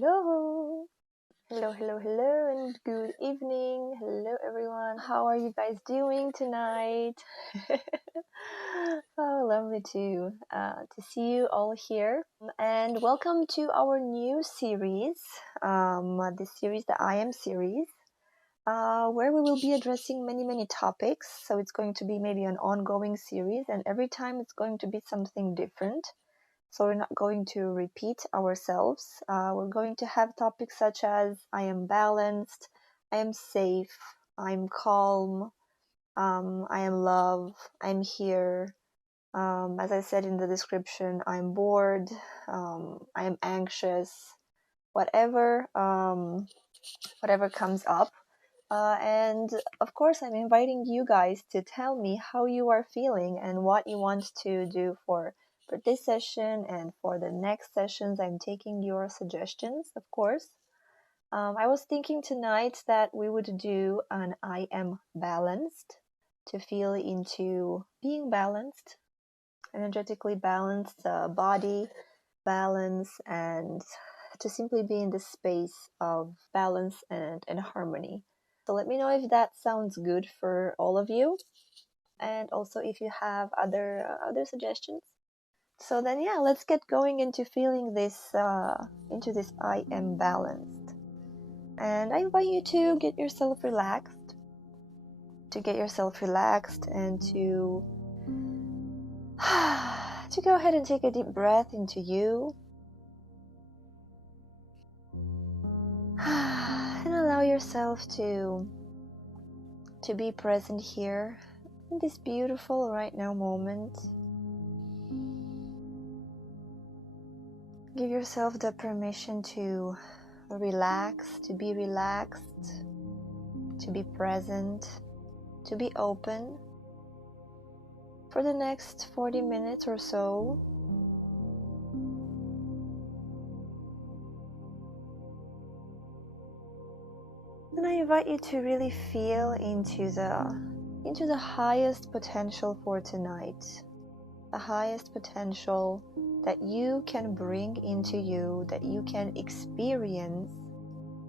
Hello. Hello, and good evening. Hello, everyone. How are you guys doing tonight? Oh, lovely to see you all here. And welcome to our new series, this series, the I Am series, where we will be addressing many topics. So it's going to be maybe an ongoing series, and every time it's going to be something different. So we're not going to repeat ourselves. We're going to have topics such as I am balanced, I am safe, I'm calm, I am love, I'm here. As I said in the description, I'm bored, I am anxious, whatever, whatever comes up. And of course, I'm inviting you guys to tell me how you are feeling and what you want to do for this session and for the next sessions. I'm taking your suggestions, of course. I was thinking tonight that we would do an I am balanced to feel into being balanced, energetically balanced, body balance, and to simply be in the space of balance and harmony. So let me know if that sounds good for all of you, and also if you have other suggestions. So then, yeah, let's get going into feeling this into this I am balanced. And I invite you to get yourself relaxed, and to go ahead and take a deep breath into you. And allow yourself to be present here in this beautiful right now moment. Give yourself the permission to relax, to be relaxed, to be present, to be open for the next 40 minutes or so. And I invite you to really feel into the highest potential for tonight, the highest potential that you can bring into you, that you can experience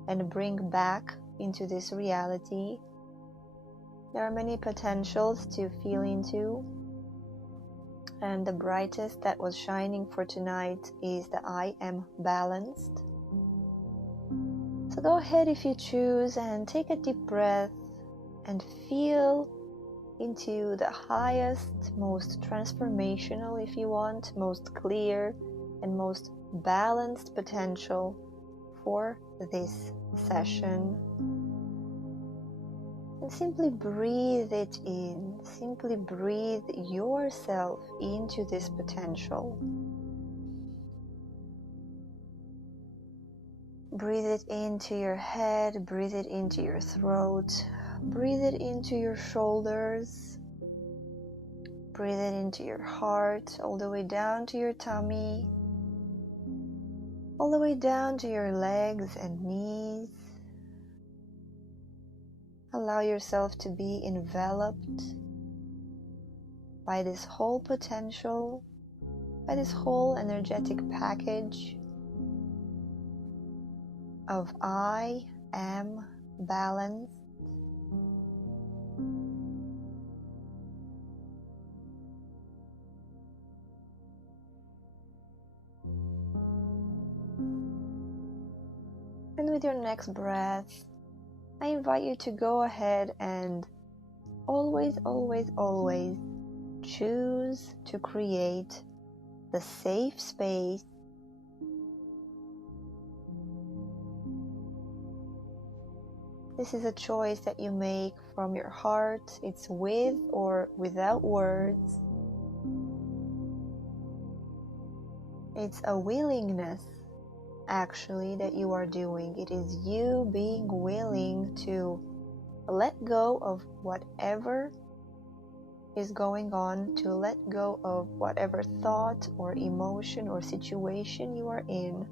and bring back into this reality. There are many potentials to feel into, and the brightest that was shining for tonight is the I am balanced. So go ahead if you choose and take a deep breath and feel into the highest, most transformational, if you want, most clear and most balanced potential for this session. And simply breathe it in. Simply breathe yourself into this potential. Breathe it into your head, breathe it into your throat, breathe it into your shoulders, breathe it into your heart, all the way down to your tummy, all the way down to your legs and knees. Allow yourself to be enveloped by this whole potential, by this whole energetic package of I am balanced. And with your next breath, I invite you to go ahead and always choose to create the safe space This is a choice that you make from your heart. It's with or without words. It's a willingness, actually, that you are doing. It is you being willing to let go of whatever is going on, to let go of whatever thought or emotion or situation you are in,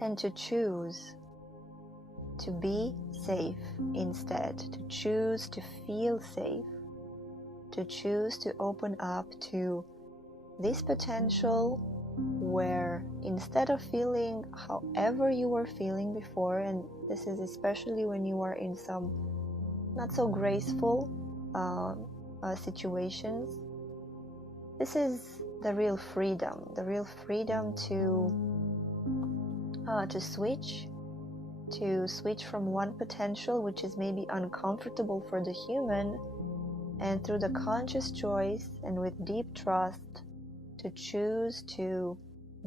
and to choose to be safe instead, to choose to feel safe, to choose to open up to this potential where instead of feeling however you were feeling before, and this is especially when you are in some not so graceful situations, this is the real freedom to switch from one potential, which is maybe uncomfortable for the human, and through the conscious choice and with deep trust to choose to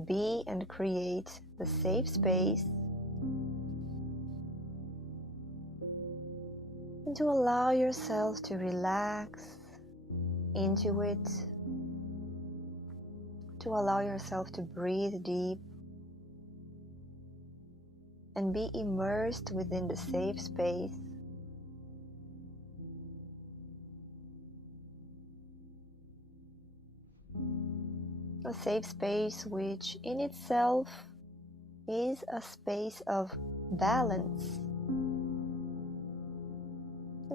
be and create the safe space, and to allow yourself to relax into it, to allow yourself to breathe deep and be immersed within the safe space. A safe space which in itself is a space of balance.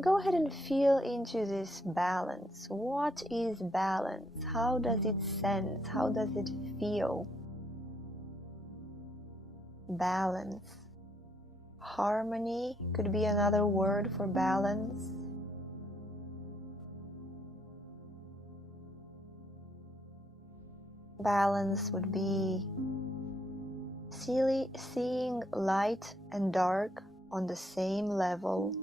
Go ahead and feel into this balance. What is balance? How does it sense? How does it feel? Balance. Harmony could be another word for balance. Balance would be seeing light and dark on the same level.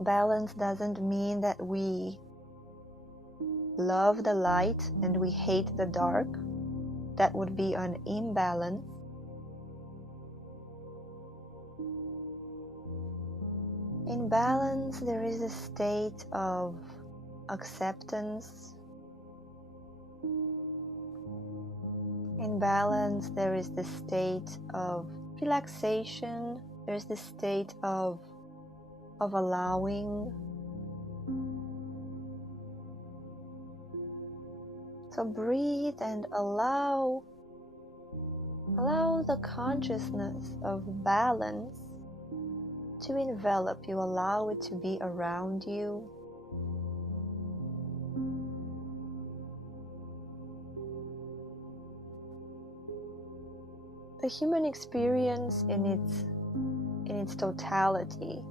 Balance doesn't mean that we love the light and we hate the dark. That would be an imbalance. In balance, there is a state of acceptance. In balance, there is the state of relaxation. There's the state of allowing. So breathe and allow the consciousness of balance to envelop you. Allow it to be around you. The human experience in its totality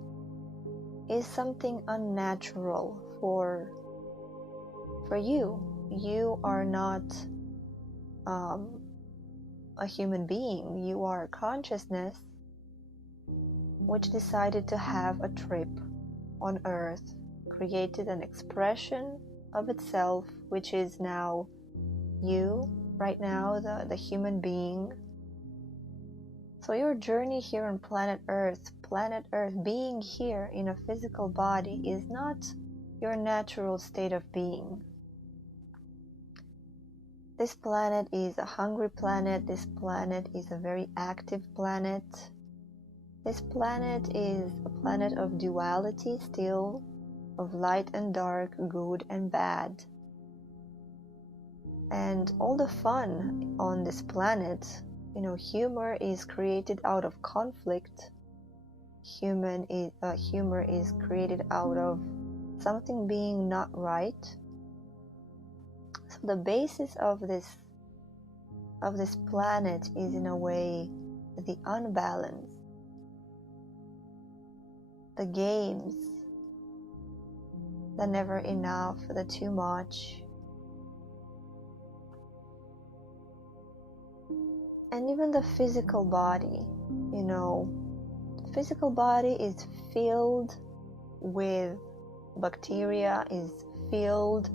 is something unnatural for you. You are not a human being. You are a consciousness which decided to have a trip on Earth, created an expression of itself, which is now you, right now, the human being. So your journey here on planet Earth, being here in a physical body, is not your natural state of being. This planet is a hungry planet. This planet is a very active planet. This planet is a planet of duality still, of light and dark, good and bad. And all the fun on this planet, humor is created out of conflict. Humor is created out of something being not right. So the basis of this planet is, in a way, the unbalance, the games, the never enough, the too much. And even the physical body, the physical body is filled with bacteria, is filled.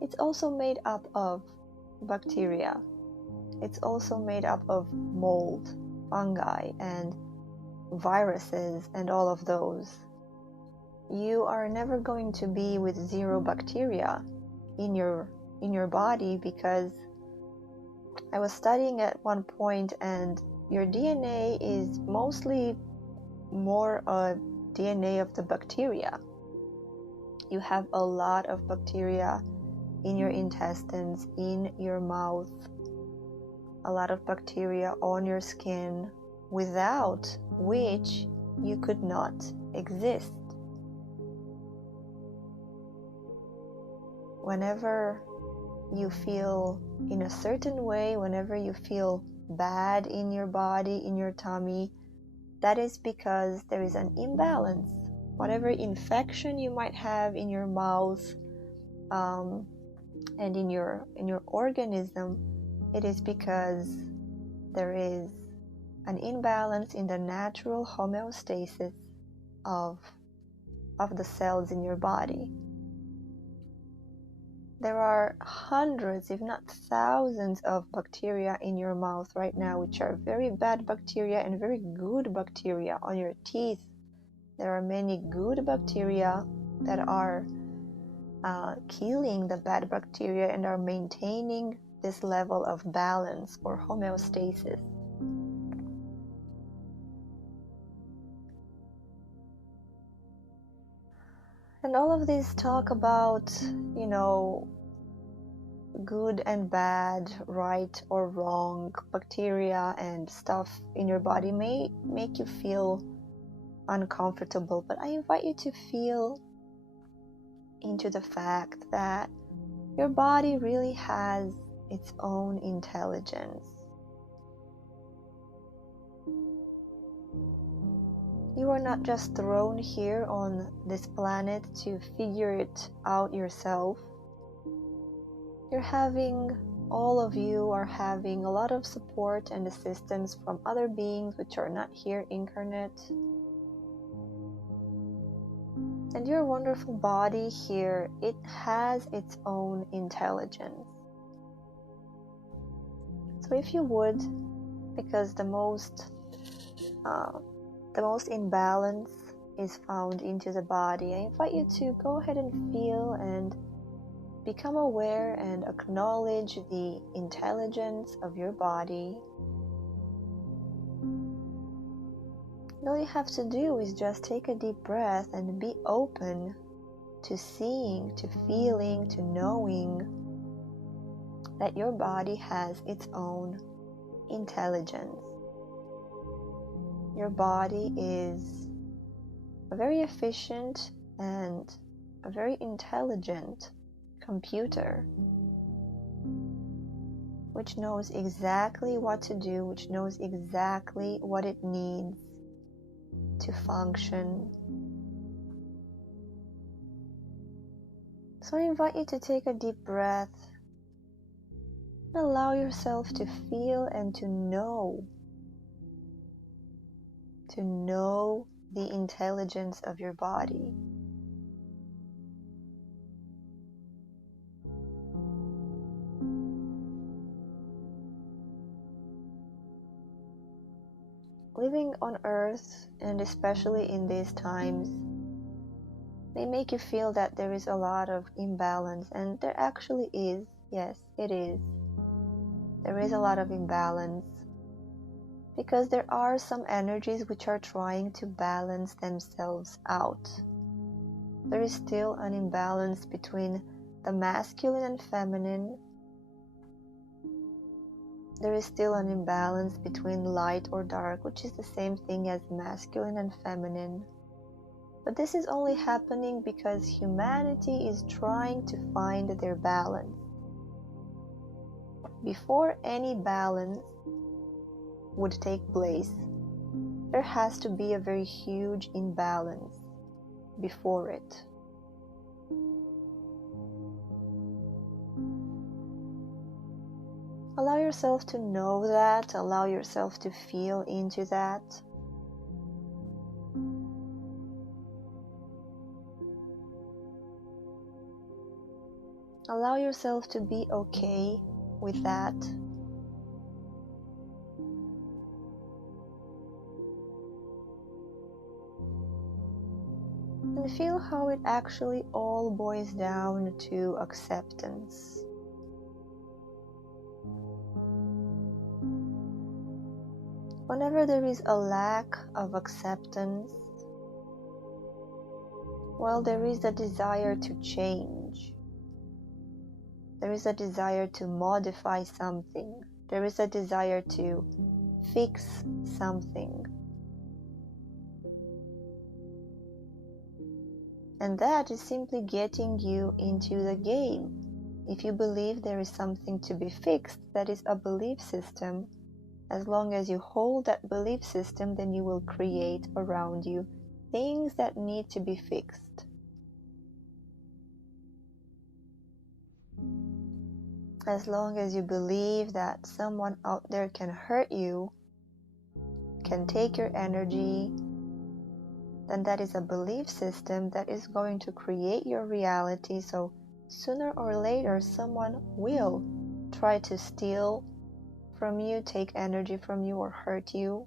It's also made up of bacteria. It's also made up of mold, fungi, and viruses, and all of those. You are never going to be with zero bacteria in your body, because I was studying at one point, and your DNA is mostly more a DNA of the bacteria. You have a lot of bacteria in your intestines, in your mouth, a lot of bacteria on your skin, without which you could not exist. whenever you feel in a certain way, whenever you feel bad in your body, in your tummy, that is because there is an imbalance. Whatever infection you might have in your mouth and in your organism, it is because there is an imbalance in the natural homeostasis of the cells in your body. There are hundreds, if not thousands, of bacteria in your mouth right now, which are very bad bacteria and very good bacteria on your teeth. There are many good bacteria that are killing the bad bacteria and are maintaining this level of balance or homeostasis. And all of this talk about, good and bad, right or wrong, bacteria and stuff in your body may make you feel uncomfortable, but I invite you to feel into the fact that your body really has its own intelligence. You are not just thrown here on this planet to figure it out yourself. All of you are having a lot of support and assistance from other beings which are not here incarnate. And your wonderful body here, it has its own intelligence. So if you would, because the most imbalance is found into the body, I invite you to go ahead and feel and become aware and acknowledge the intelligence of your body. And all you have to do is just take a deep breath and be open to seeing, to feeling, to knowing that your body has its own intelligence. Your body is a very efficient and a very intelligent computer, which knows exactly what to do, which knows exactly what it needs to function. So I invite you to take a deep breath and allow yourself to feel and to know the intelligence of your body. Living on Earth, and especially in these times, may make you feel that there is a lot of imbalance, and there actually is. Yes, it is. There is a lot of imbalance because there are some energies which are trying to balance themselves out. There is still an imbalance between the masculine and feminine. There is still an imbalance between light or dark, which is the same thing as masculine and feminine. But this is only happening because humanity is trying to find their balance. Before any balance would take place, there has to be a very huge imbalance before it. Allow yourself to know that, allow yourself to feel into that. Allow yourself to be okay with that. And feel how it actually all boils down to acceptance. Whenever there is a lack of acceptance, well, there is a desire to change. There is a desire to modify something. There is a desire to fix something. And that is simply getting you into the game. If you believe there is something to be fixed, that is a belief system. As long as you hold that belief system, then you will create around you things that need to be fixed. As long as you believe that someone out there can hurt you, can take your energy, then that is a belief system that is going to create your reality. So sooner or later, someone will try to steal from you, take energy from you, or hurt you.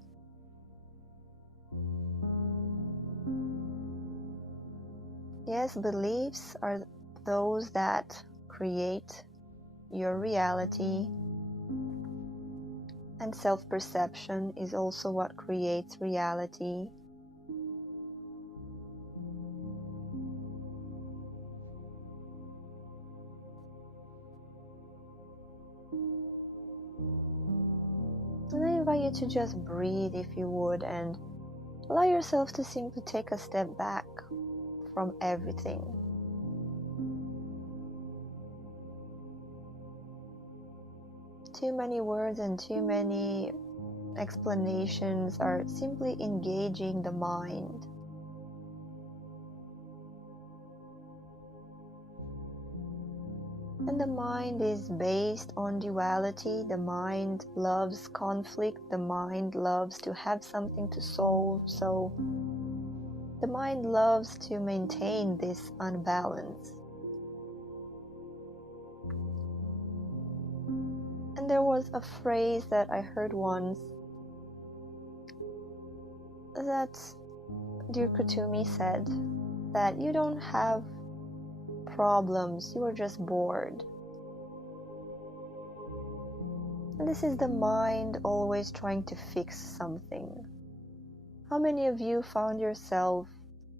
Yes, beliefs are those that create your reality, and self-perception is also what creates reality. And I invite you to just breathe if you would, and allow yourself to simply take a step back from everything. Too many words and too many explanations are simply engaging the mind. And the mind is based on duality. The mind loves conflict. The mind loves to have something to solve. So the mind loves to maintain this unbalance. And there was a phrase that I heard once that Dear Kutumi said that you don't have problems, you are just bored. And this is the mind always trying to fix something. How many of you found yourself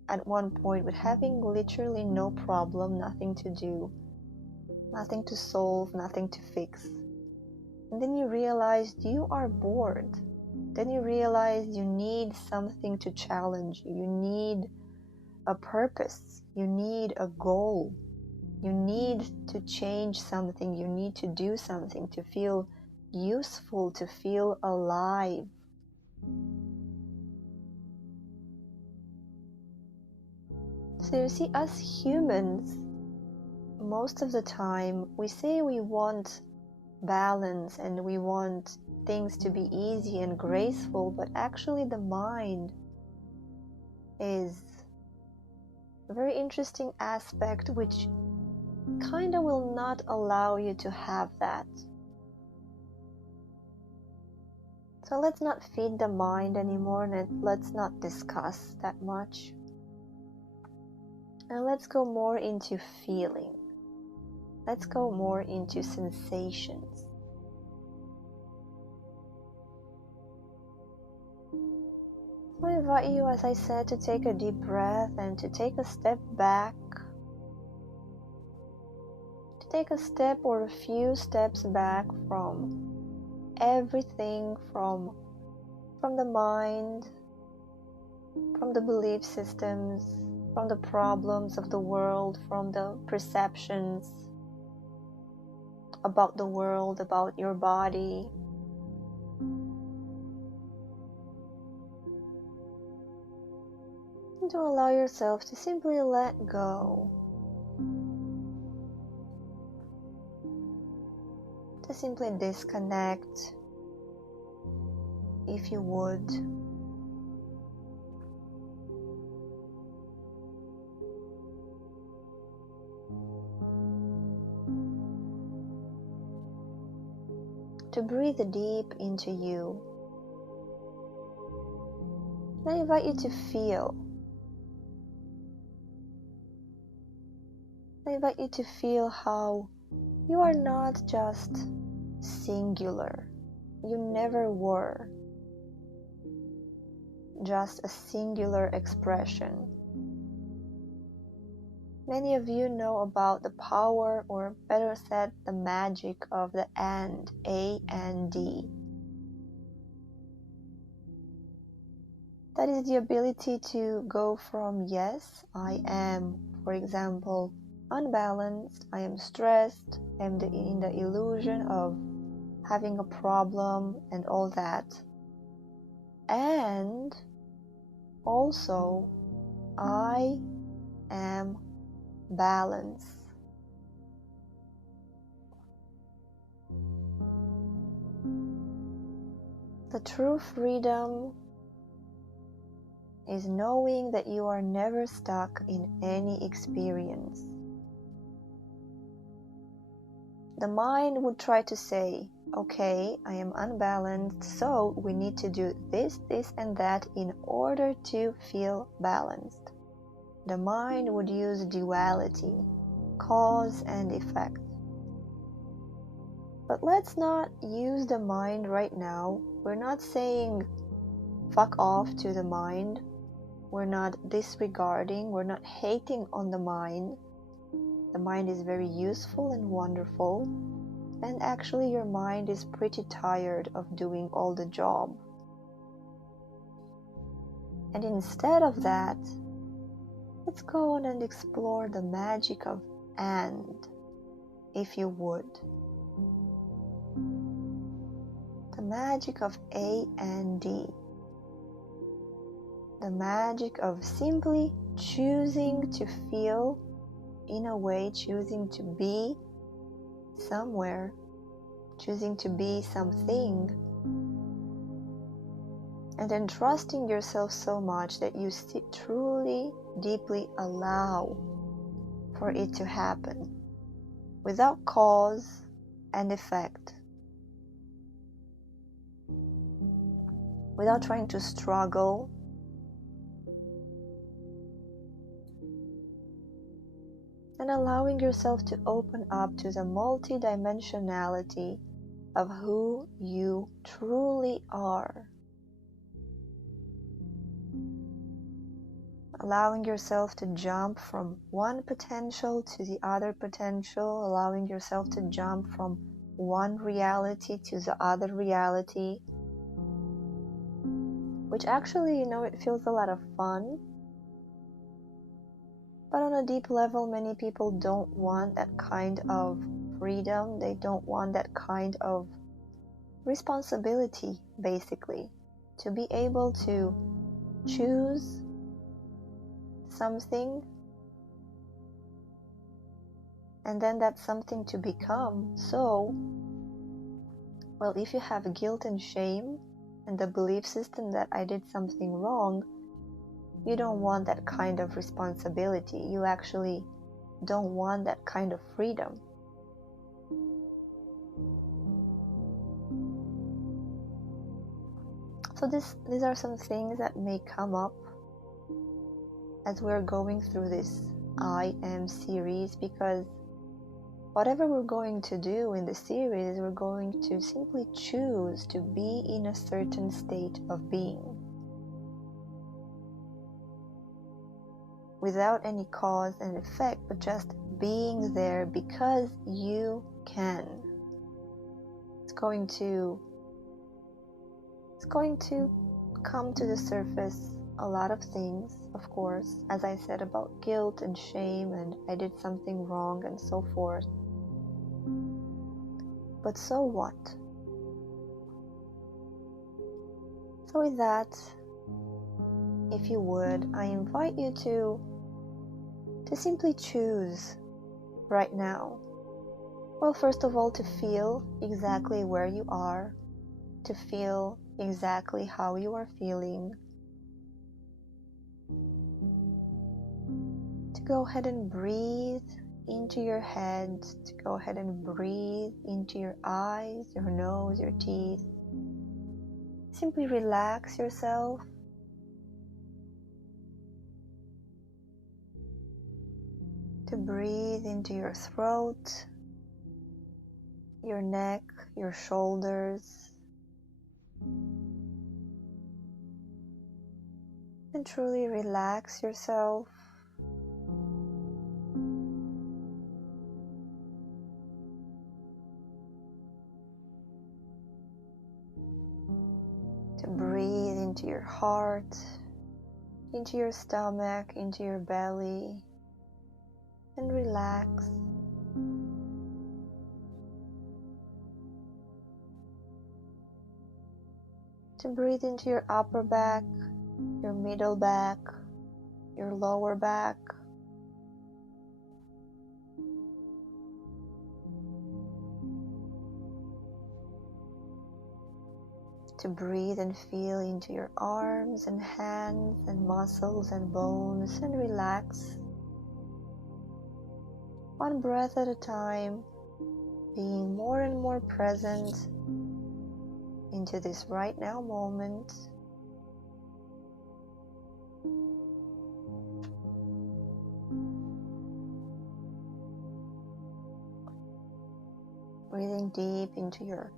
at one point with having literally no problem, nothing to do, nothing to solve, nothing to fix? And then you realized you are bored. Then you realize you need something to challenge you. You need a purpose. You need a goal. You need to change something. You need to do something to feel useful, to feel alive. So you see, us humans, most of the time, we say we want balance and we want things to be easy and graceful, but actually the mind is a very interesting aspect which kind of will not allow you to have that. So let's not feed the mind anymore, and let's not discuss that much. And let's go more into feeling. Let's go more into sensations. So I invite you, as I said, to take a deep breath and to take a step back. To take a step or a few steps back from everything, from the mind, from the belief systems, from the problems of the world, from the perceptions about the world, about your body. And to allow yourself to simply let go. To simply disconnect, if you would. To breathe deep into you. And I invite you to feel. I invite you to feel how you are not just singular. You never were just a singular expression. Many of you know about the power, or better said, the magic of the and, A and D. That is the ability to go from, yes, I am, for example, unbalanced, I am stressed, I am in the illusion of having a problem and all that. And also, I am balanced. The true freedom is knowing that you are never stuck in any experience. The mind would try to say, okay, I am unbalanced, so we need to do this, this, and that in order to feel balanced. The mind would use duality, cause and effect. But let's not use the mind right now. We're not saying fuck off to the mind. We're not disregarding, we're not hating on the mind. The mind is very useful and wonderful. And actually your mind is pretty tired of doing all the job. And instead of that, let's go on and explore the magic of and, if you would. The magic of A and D. The magic of simply choosing to feel, in a way, choosing to be somewhere, choosing to be something, and then trusting yourself so much that you truly, deeply allow for it to happen without cause and effect, without trying to struggle, and allowing yourself to open up to the multidimensionality of who you truly are. Allowing yourself to jump from one potential to the other potential, allowing yourself to jump from one reality to the other reality, which actually, it feels a lot of fun. But on a deep level, many people don't want that kind of freedom. They don't want that kind of responsibility, basically. To be able to choose something, and then that's something to become. So, well, if you have guilt and shame, and the belief system that I did something wrong, you don't want that kind of responsibility. You actually don't want that kind of freedom. So these are some things that may come up as we're going through this I Am series, because whatever we're going to do in the series, we're going to simply choose to be in a certain state of being, without any cause and effect, but just being there because you can. It's going to come to the surface a lot of things, of course, as I said, about guilt and shame and I did something wrong and so forth. But so what? So with that, if you would, I invite you to simply choose right now. Well, first of all, to feel exactly where you are, to feel exactly how you are feeling, to go ahead and breathe into your head, to go ahead and breathe into your eyes, your nose, your teeth. Simply relax yourself. To breathe into your throat, your neck, your shoulders, and truly relax yourself. To breathe into your heart, into your stomach, into your belly, and relax. To breathe into your upper back, your middle back, your lower back. To breathe and feel into your arms and hands and muscles and bones and relax. One breath at a time, being more and more present into this right now moment. Breathing deep into your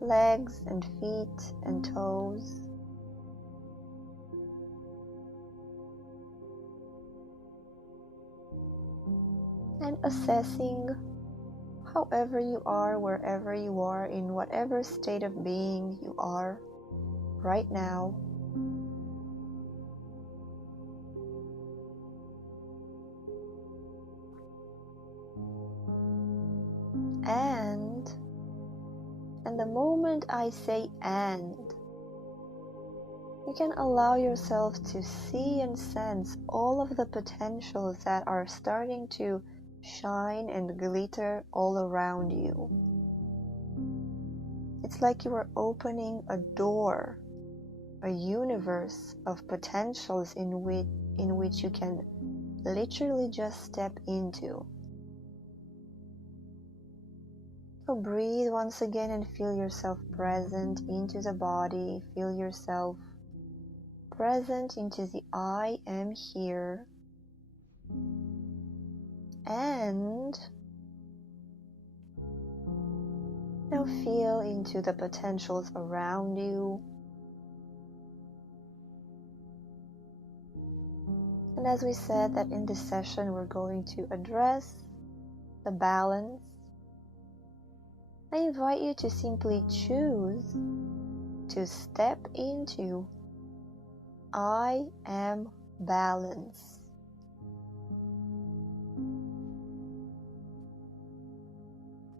legs and feet and toes. And assessing however you are, wherever you are, in whatever state of being you are right now. And the moment I say and, you can allow yourself to see and sense all of the potentials that are starting to shine and glitter all around you. It's like you are opening a door, a universe of potentials in which you can literally just step into. So breathe once again and feel yourself present into the body. Feel yourself present into the I am here. And now feel into the potentials around you. And as we said that in this session we're going to address the balance, I invite you to simply choose to step into I am balance.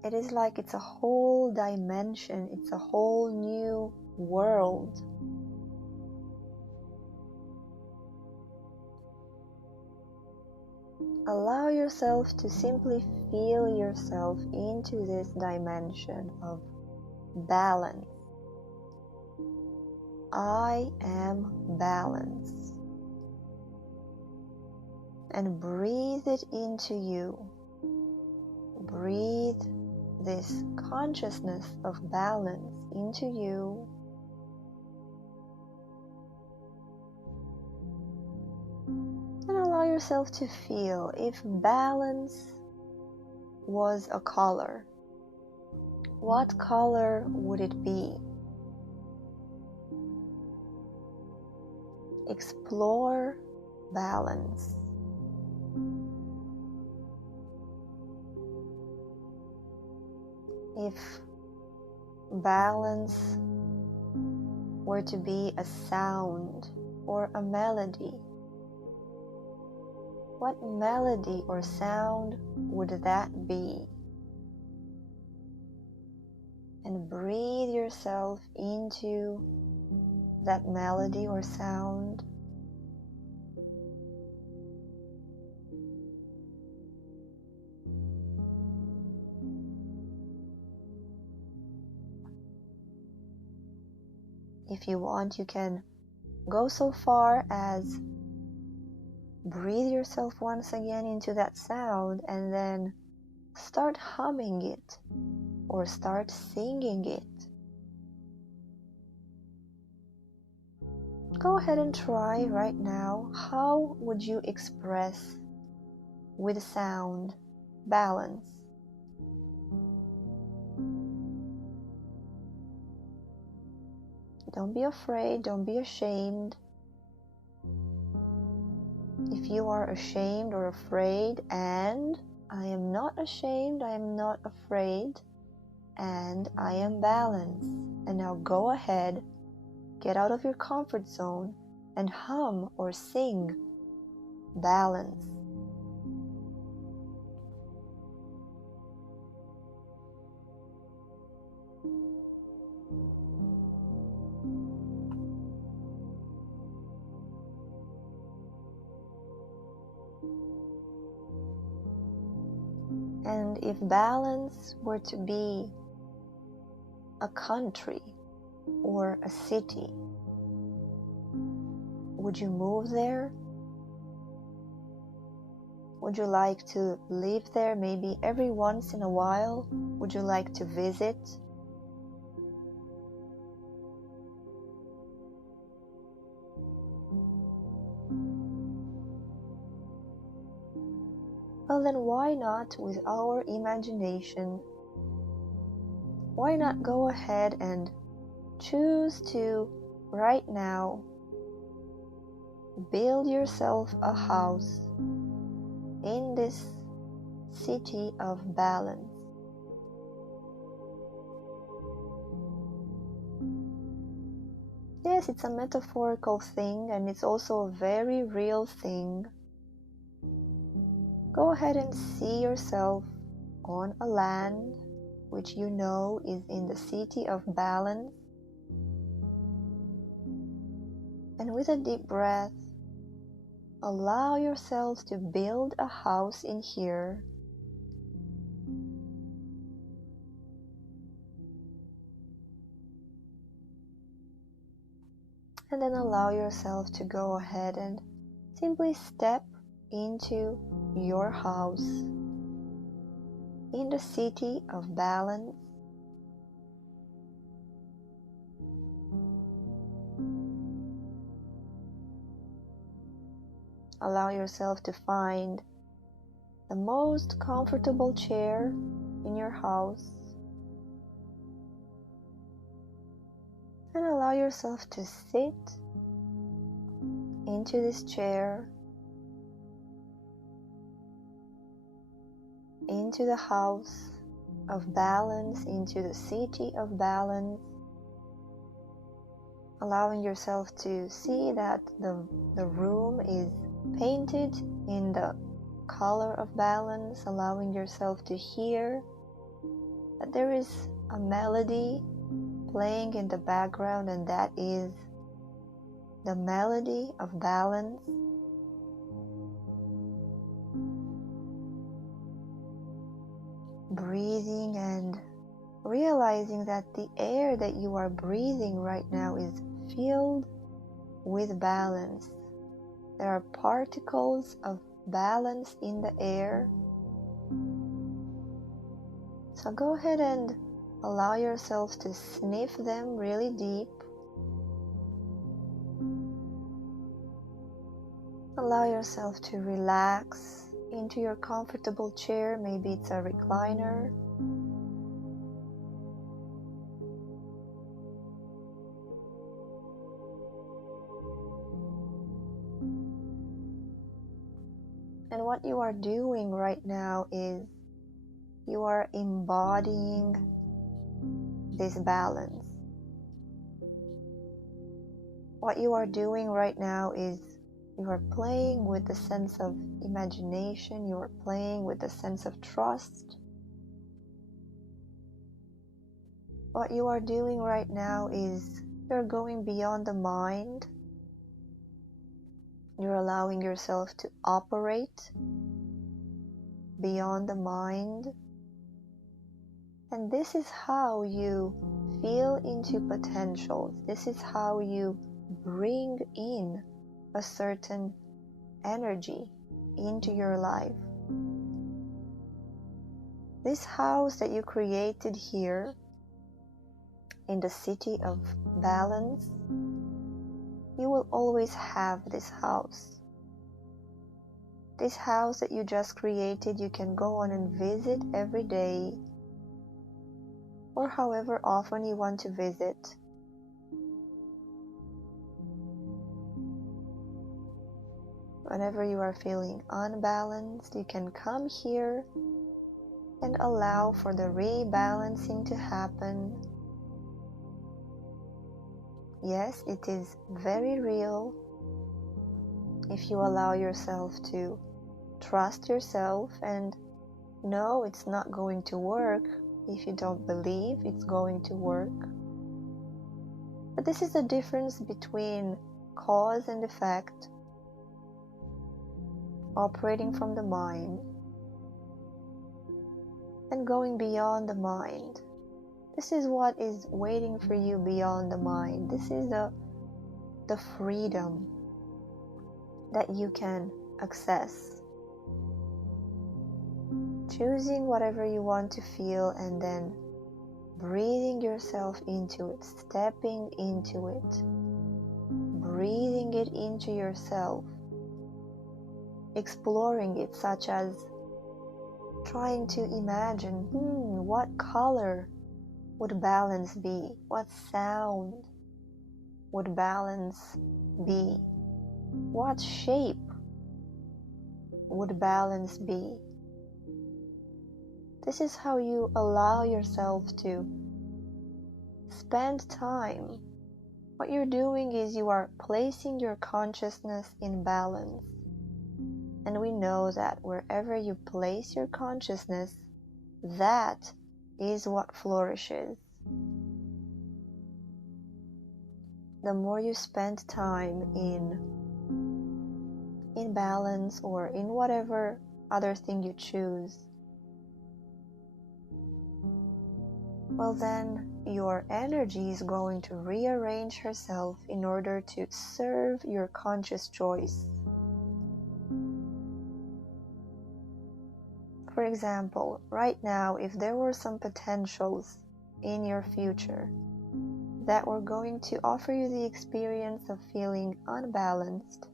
It is like it's a whole dimension, it's a whole new world. Allow yourself to simply feel yourself into this dimension of balance. I am balance. And breathe it into you. Breathe this consciousness of balance into you. And allow yourself to feel if balance was a color. What color would it be? Explore balance. If balance were to be a sound or a melody, what melody or sound would that be? And breathe yourself into that melody or sound. If you want, you can go so far as breathe yourself once again into that sound and then start humming it or start singing it. Go ahead and try right now. How would you express with sound balance? Don't be afraid, don't be ashamed. If you are ashamed or afraid, and I am not ashamed, I am not afraid, and I am balanced. And now go ahead, get out of your comfort zone, and hum or sing balance. And if balance were to be a country or a city, would you move there? Would you like to live there maybe every once in a while? Would you like to visit? Well, then why not, with our imagination, why not go ahead and choose to, right now, build yourself a house in this city of balance. Yes, it's a metaphorical thing, and it's also a very real thing. Go ahead and see yourself on a land which you know is in the city of balance. And with a deep breath, allow yourself to build a house in here. And then allow yourself to go ahead and simply step into your house in the city of balance. Allow yourself to find the most comfortable chair in your house and allow yourself to sit into this chair, into the house of balance, into the city of balance, allowing yourself to see that the room is painted in the color of balance, allowing yourself to hear that there is a melody playing in the background, and that is the melody of balance. Breathing and realizing that the air that you are breathing right now is filled with balance. There are particles of balance in the air. So go ahead and allow yourself to sniff them really deep. Allow yourself to relax into your comfortable chair. Maybe it's a recliner. And what you are doing right now is you are embodying this balance. What you are doing right now is you are playing with the sense of imagination, you are playing with the sense of trust. What you are doing right now is you're going beyond the mind. You're allowing yourself to operate beyond the mind. And this is how you feel into potentials. This is how you bring in a certain energy into your life. This house that you created here in the city of balance, you will always have this house. This house that you just created, you can go on and visit every day or however often you want to visit. Whenever you are feeling unbalanced, you can come here and allow for the rebalancing to happen. Yes, it is very real. if you allow yourself to trust yourself and know it's not going to work if you don't believe it's going to work. But this is the difference between cause and effect, operating from the mind, and going beyond the mind. This is what is waiting for you beyond the mind. This is the freedom that you can access. Choosing whatever you want to feel and then breathing yourself into it, stepping into it, breathing it into yourself, exploring it, such as trying to imagine, what color would balance be? What sound would balance be? What shape would balance be? This is how you allow yourself to spend time. What you're doing is you are placing your consciousness in balance. And we know that wherever you place your consciousness, that is what flourishes. The more you spend time in balance or in whatever other thing you choose, well then your energy is going to rearrange herself in order to serve your conscious choice. For example, right now, if there were some potentials in your future that were going to offer you the experience of feeling unbalanced,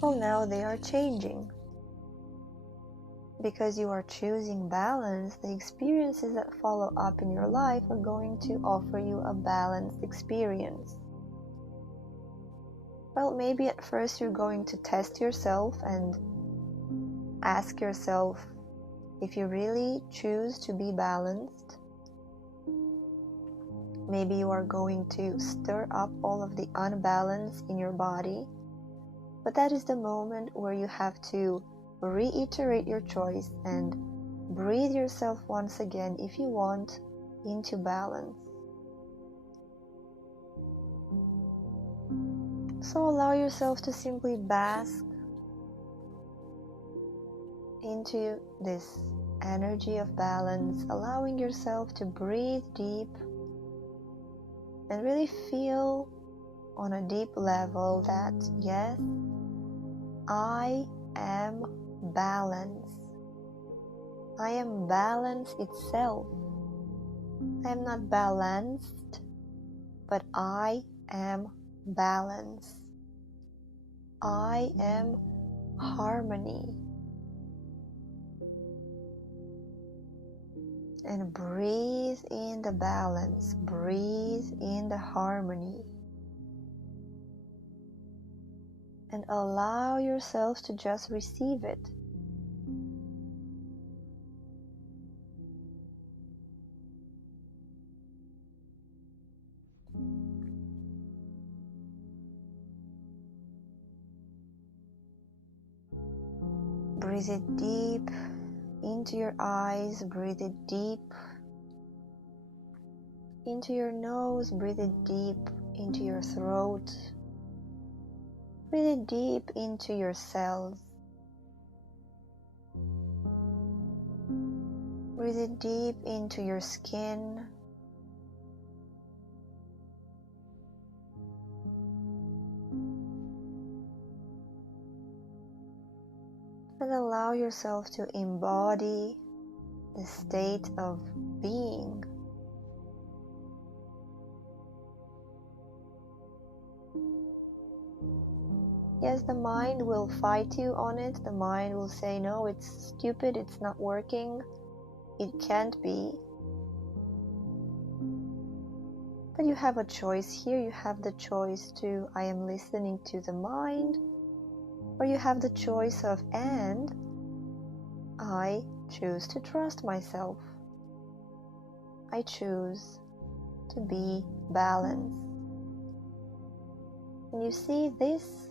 well, now they are changing. Because you are choosing balance, the experiences that follow up in your life are going to offer you a balanced experience. Well, maybe at first you're going to test yourself and ask yourself if you really choose to be balanced. Maybe you are going to stir up all of the unbalance in your body. But that is the moment where you have to reiterate your choice and breathe yourself once again, if you want, into balance. So allow yourself to simply bask into this energy of balance, allowing yourself to breathe deep and really feel on a deep level that, yes, I am balance. I am balance itself. I am not balanced, but I am balance. I am harmony. And breathe in the balance, breathe in the harmony. And allow yourself to just receive it. Breathe it deep into your eyes, breathe it deep into your nose, breathe it deep into your throat, breathe it deep into your cells, breathe it deep into your skin, and allow yourself to embody the state of being. Yes, the mind will fight you on it. The mind will say, no, it's stupid, it's not working, it can't be. But you have a choice here. You have the choice to, I am listening to the mind, or you have the choice of, and I choose to trust myself. I choose to be balanced. And you see, this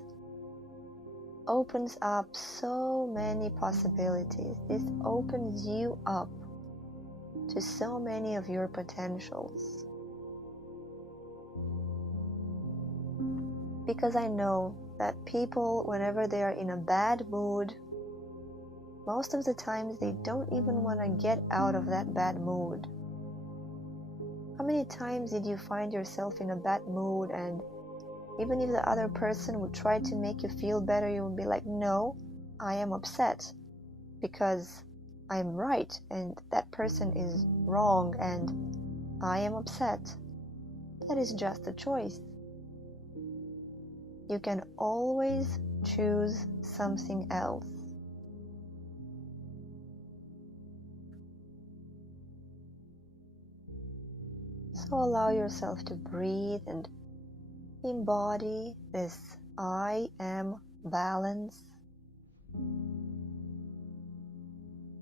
opens up so many possibilities. This opens you up to so many of your potentials. Because I know that people, whenever they are in a bad mood, most of the times they don't even want to get out of that bad mood. How many times did you find yourself in a bad mood, and even if the other person would try to make you feel better, you would be like, no, I am upset because I'm right and that person is wrong and I am upset. That is just a choice. You can always choose something else. So allow yourself to breathe and embody this I am balance.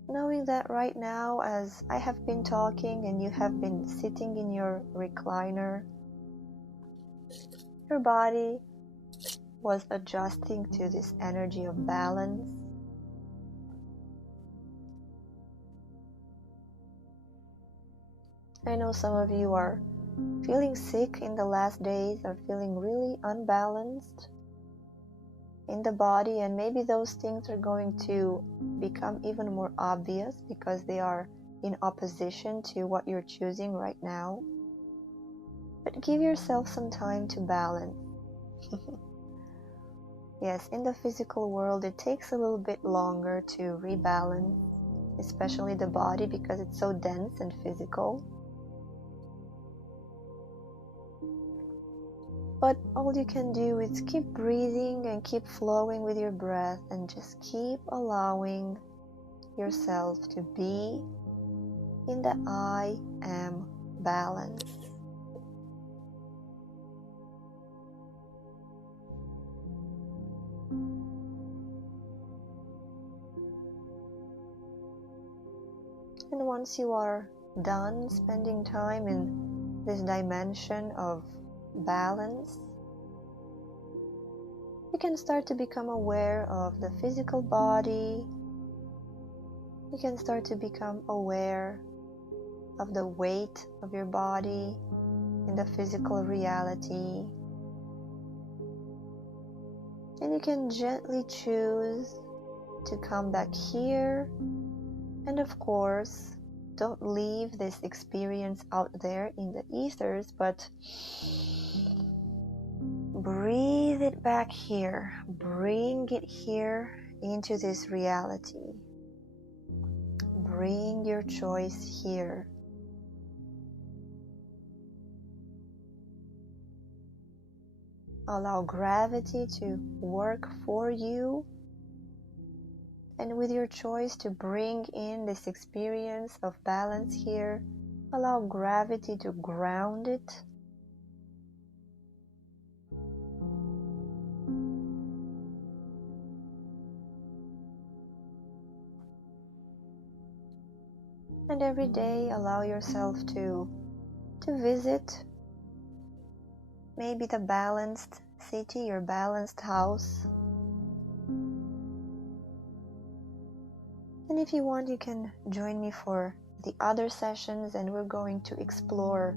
Knowing that right now, as I have been talking and you have been sitting in your recliner, your body was adjusting to this energy of balance. I know some of you are feeling sick in the last days, are feeling really unbalanced in the body, and maybe those things are going to become even more obvious because they are in opposition to what you're choosing right now. But give yourself some time to balance. Yes, in the physical world it takes a little bit longer to rebalance, especially the body, because it's so dense and physical. But all you can do is keep breathing and keep flowing with your breath, and just keep allowing yourself to be in the I am balance. And once you are done spending time in this dimension of balance, you can start to become aware of the physical body. You can start to become aware of the weight of your body in the physical reality. And you can gently choose to come back here. And of course, don't leave this experience out there in the ethers, but breathe it back here. Bring it here into this reality. Bring your choice here. Allow gravity to work for you. And with your choice to bring in this experience of balance here, allow gravity to ground it. And every day allow yourself to visit maybe the balanced city, your balanced house. And if you want, you can join me for the other sessions, and we're going to explore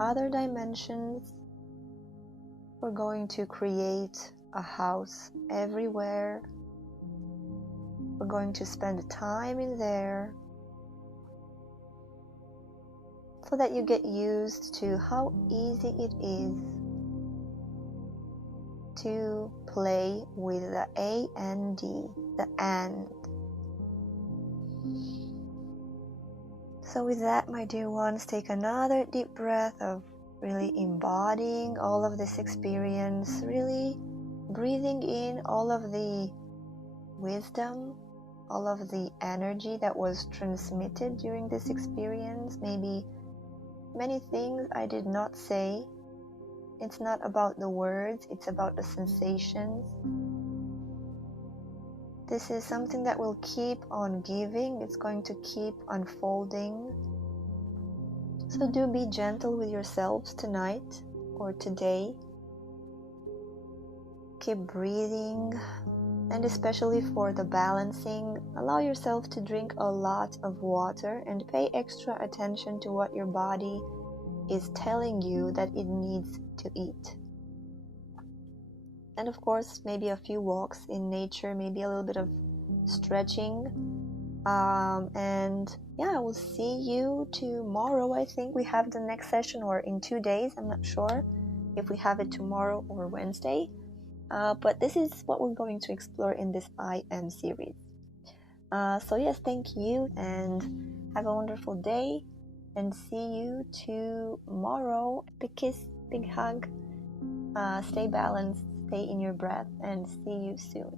other dimensions. We're going to create a house everywhere. We're going to spend time in there so that you get used to how easy it is to play with the A and D, the and. So with that, my dear ones, take another deep breath of really embodying all of this experience, really breathing in all of the wisdom, all of the energy that was transmitted during this experience. Maybe many things I did not say. It's not about the words, it's about the sensations. This is something that will keep on giving. It's going to keep unfolding. So do be gentle with yourselves tonight or today. Keep breathing, and especially for the balancing, allow yourself to drink a lot of water and pay extra attention to what your body is telling you that it needs to eat. And of course, maybe a few walks in nature, maybe a little bit of stretching. And yeah, I will see you tomorrow. I think we have the next session, or in 2 days. I'm not sure if we have it tomorrow or Wednesday. But this is what we're going to explore in this I Am series. So yes, thank you, and have a wonderful day, and see you tomorrow. Big kiss, big hug. Stay balanced, stay in your breath, and see you soon.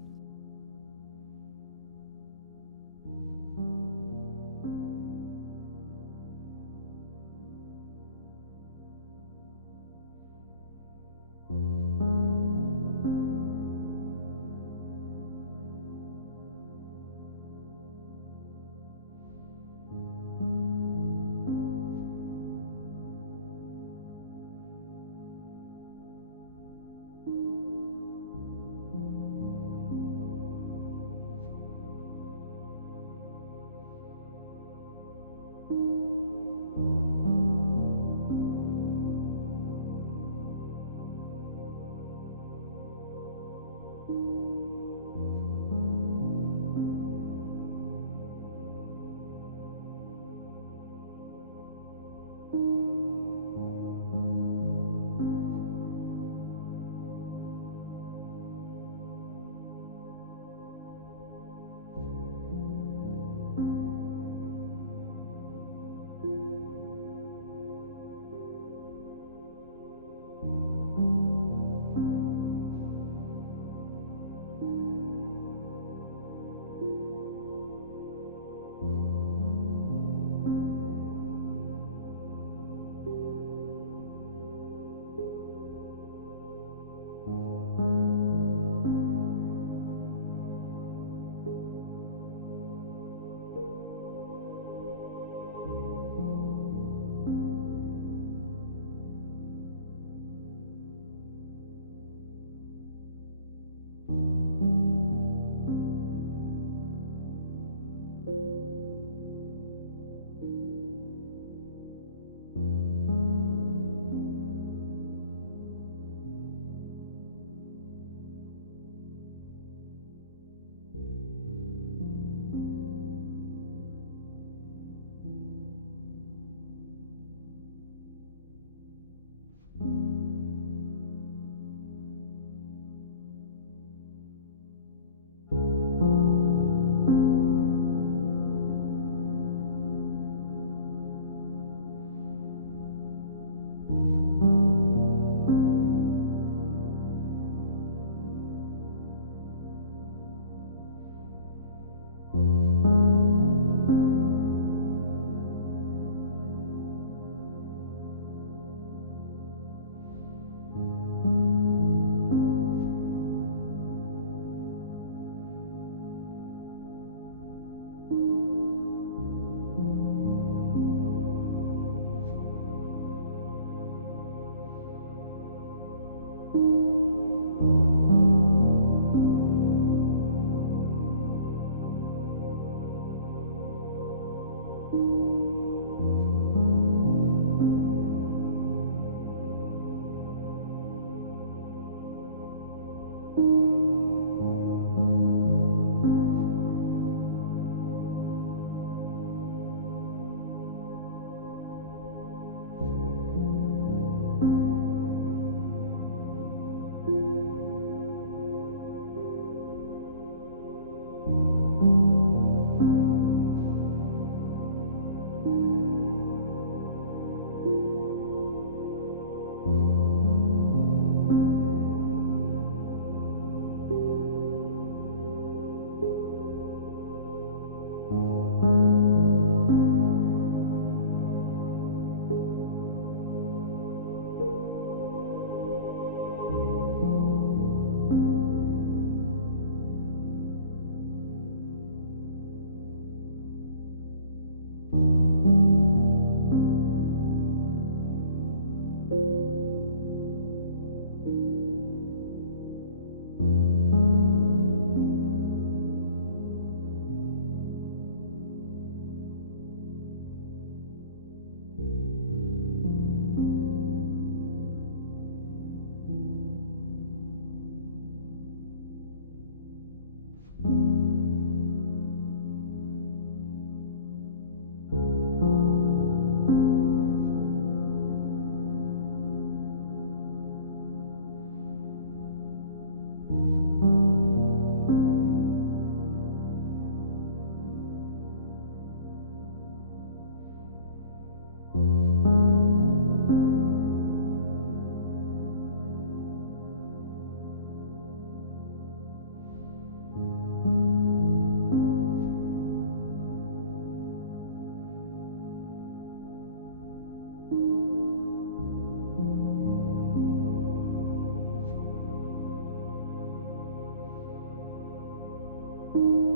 you.